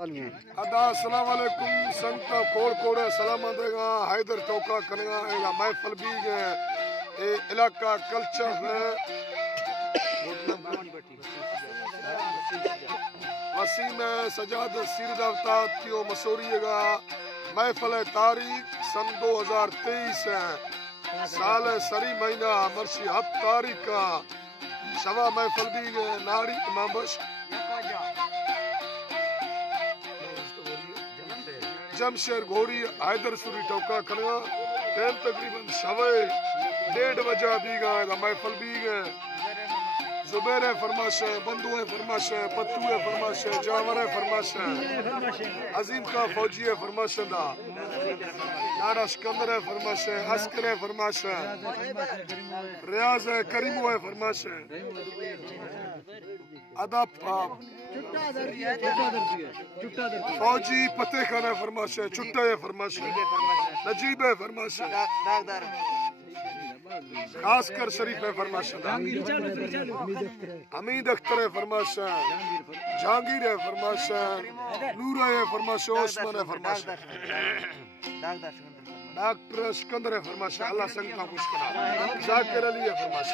अदा अस्सलाम वालेकुम संत कोड़ कोड़े सलाम देगा हैदर चौका कनगा एगा महफल भी गए ए इलाका कल्चर वसीम सजाद सिरदावता थियो मसूरीगा महफल तारीख सन 2023 है साल सरी महीना मर्शी हत तारीख का शवा महफल भी गए नारी इमाम बश जमशेर घोड़ी हैदर सुरी टोका खनगा टाइम तकरीबन शवे 1:30 बजे भी गए महफल भी गए जुबैर फरमाश है बंधु है फरमाश है पत्तू है फरमाश है जावर है फरमाश है अजीम का फौजी है फरमाश दा नारा सिकंदर है फरमाश है अस्कर है फरमाश है रियाज है करीमो है फरमाश है अदा फौजी पते खाना है फरमाश है चुट्टा है फरमाश है नजीब है फरमाश है खासकर शरीफ है फरमाश हमीद अख्तर है फरमाश जहांगीर है फरमाश नूरा है फरमाश ओस्मान है फरमाश डॉक्टर सिकंदर है फरमाश अल्लाह संग का खुश करा जाकिर अली है फरमाश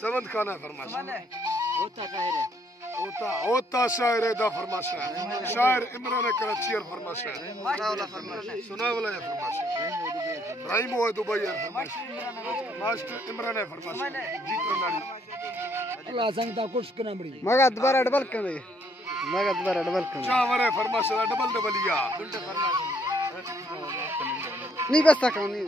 सवंद खान है फरमाश होता शायर है दा फरमाश शायर इमरान कराची है फरमाश सुना वाला है फरमाश राइमो है दुबई है फरमाश मास्टर इमरान है फरमाश जीत नाड़ी अल्लाह संग ता कुछ कना बड़ी मगा दोबारा डबल कर चावर है फरमाश डबल या नहीं बस तक नहीं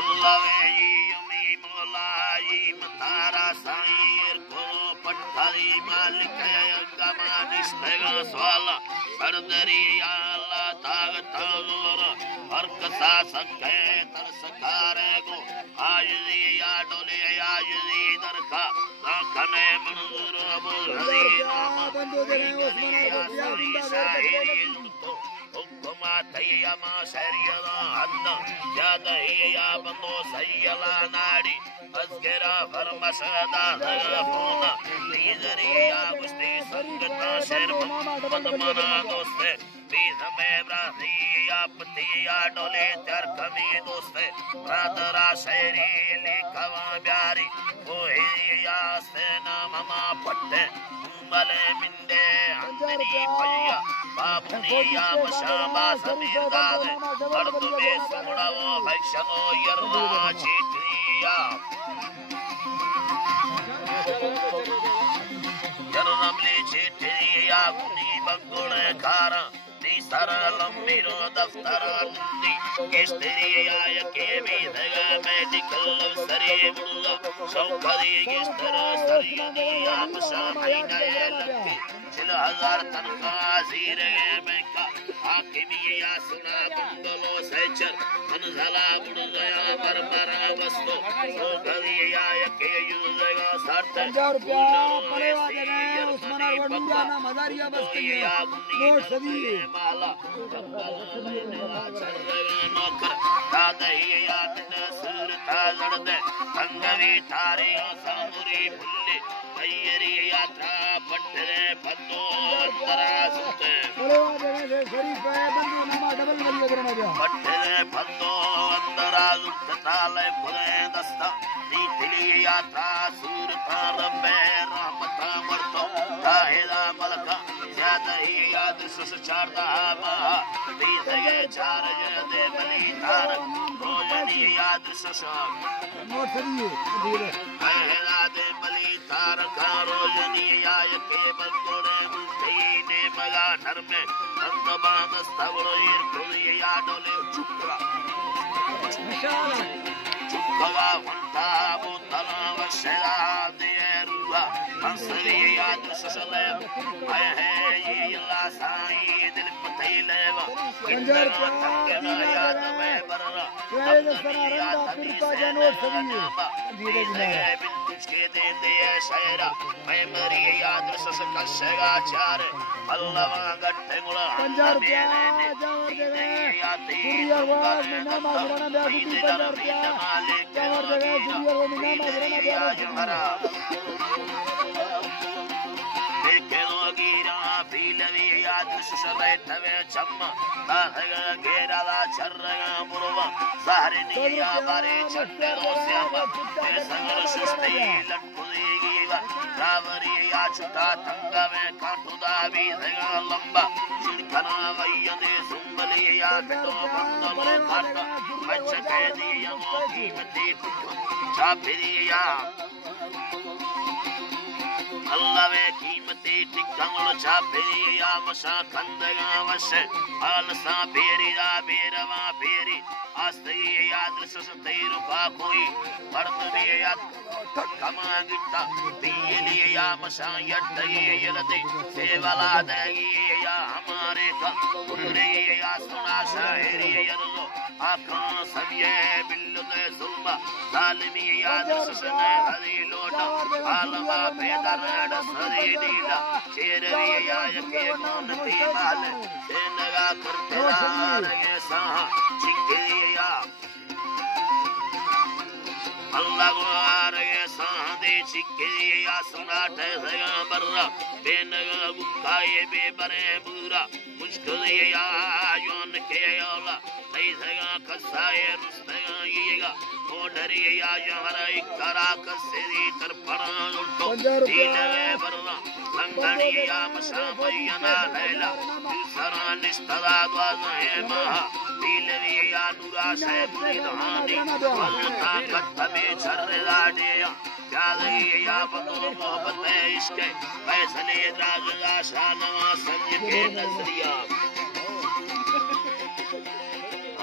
अल्लाह तारा साईर को पठारी मालिक गमानिस तेगा स्वाला सरदरी अल्लाह ताकत जोर हर कसा सके तर सकारे को आजी या डोले आजी दरखा कने मंजूर अबुल हदीन बंदो दे उस्मान हुक्मा तैयमा शरियदा हद ज्यादा या बंदो सैयला नाड़ी अज़गरा फरमशदा ज़गफूना लीज़रिया गुस्ती संगता शेर मोहम्मद मना दोस्ते बीज में ब्राज़िया पतिया डोले तर कमी दोस्ते रातरा शेरी लिखवा ब्यारी कोहिया से नामा पट्टे मले मिंदे अंदरी भैया बाबुनिया मशाबा समीर दावे अर्द में सोड़ा वो फैशनो यर्रा चीटिया यर्रमली चीटिया गुनी बंगुले खारा सारा लंबीरो दफ्तर नी किस्तरिया के भी दगा मेडिकल सरी बुल्ला शौकरी किस्तर सरिया मशा महीना लंबी 6000 तनख्वाह जीरे बैंक हाकिमिया सुना बंगलो सेचर मनजला बुड़ गया मरमरा वस्तु शौकरिया के युजगा 60 रुपया पड़े वाले हैं उस्मान वडुंगा ना मदारिया बस्ती है नोट सदी माला नौकर दादहिया नसर ताजड़दे संगवी तारे सामुरी फुल्ले अयरी यात्रा पट्टरे फतो अंतरा सुते पड़े वाले शरीफ है बंदो नमा डबल मरिया करना जा पट्टरे फतो अंतरा सुते ले फुले दस्ता नीतिली यात्रा सूरता रब्बे रहमता मरतो काहिदा मलका ज्यादही याद सुचारदा मा दीजे चार दे बली तारक रोजनी याद सुशा नोट सदी है काहिदा दे बली तारक रोजनी याद के बंदोरे मुतीने मगा नर में अंतबा मस्तवरीर खुली यादोले चुकरा चुकवा वंता बुतला वशला देरुआ अंसरी याद सुशले है ये ला साई दिल पते तेलेवा पंजर तंगना याद में बररा तुझके दे दे शहरा मैं मरी याद रस कसगा चार अल्लाह गट्टे गुला पंजर छुटा तंगा में काटुदा भी लंबा चिड़कना वैयने सुंबलिया कटो बंदलो काटा मच के दिया मोती मती चापिरिया अल्लाह वे कीमती टिकंगलो चापिरिया मसा खंदगा वश आलसा बेरीदा बेरवा बेरी आस्ते याद ससतैरु का कोई पर्द दिए याद कमांगिता दिए या मसा यड्डे यलदे सेवला दगी या हमारे का उरे या सुना शायरी यलो आँखों सबिये बिल्लुदे जुल्मा जालिमी याद ससने हरी लोटा आलमा बेदर सरी नीला शेरे या यके मोनती माले सेनगा करते लारे साहा चिंगिया अल्लाह गुआरे सादे चिंगिया सुनाटे सगा बर्रा बेनगा गुकाए बेबरे बुरा मुश्किल या योन के योला सगा कसाए रुस्तगा येगा मोडरिया जहरा इकरा कसरी तरपणा उल्टो दीने बर्रा लंगनिया मसामयना लैला दूसरा निस्तरा द्वाज़े महा दिलविया नुरा से बुनिदानी वल्ता कत्तमे छर्रेदाडिया जादगिया बदो मोहब्बत इश्क फैसले द्राज़ा शानवा समझ के नजरिया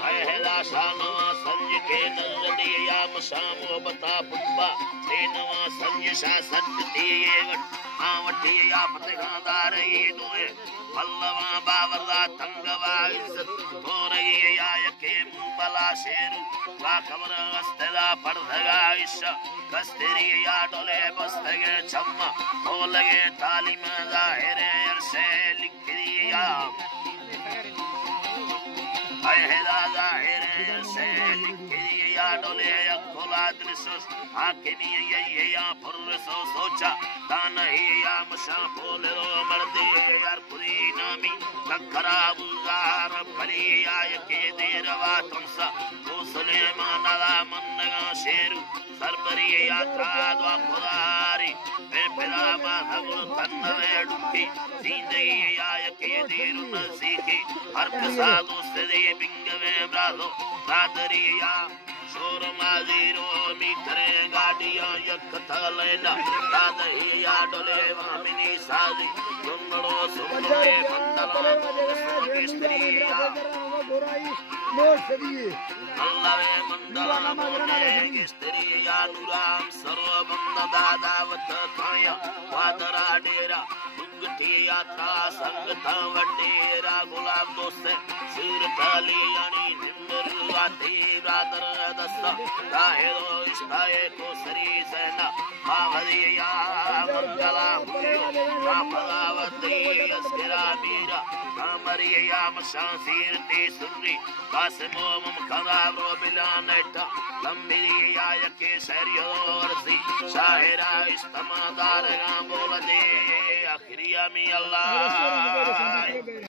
अहला शानवा समझ के नजरिया मसामो बता पुष्पा तेनवा समझ शा सत्ती वट आवटिया फतगादार ये दोए पल्लवा बावरदा तंगवा इज्जत हो रही या यके मुंबला शेरू वा खबर अस्तला पर्दगा इशा कस्तरी या डोले बस्तगे छम्मा हो लगे तालीम जाहिर अरसे लिखरिया अहला जाहिर से लिखरिया डोले अखला दिलसस हाकिमी ये या फुरसो सोचा तानही या मशा बोलो मर्दी यार पुरी नामी ककरा बुजार फलिया यके देरवा तुमसा मुसलमान ला मनगा शेरू सरबरी यात्रा द्वा खुदारी मैं फिरा मा हगुल तन्नवे डुकी जिंदगी या यके देरु नसीकी हर कसादो सदे बिंगवे ब्रादो कादरिया शोर माजीरो मी करे गाड़िया यक थलेला कादहिया डोले वामिनी साजी सुंदरो सुंदरे बंदला किस्त्रिया अल्लाह वे मंदला मोने किस्त्रिया नुराम सर्व बंद दादावत खाया वादरा डेरा दुंगटिया ता संगता वडेरा गुलाब दोस्त सिर ताली यानी निम्मरुआती ब्रादर दस्ता काहेरो इस्ताए को सरी सेना मावरिया मंगला राफलावती अस्करा मीरा कामरिया मशासीर ती सुरी कासिमो मुमखरा रोबिला नेटा लंबिया यके शरियो वर्सी शाहिरा इस्तमादार बोल दे आखिरिया मी अल्लाह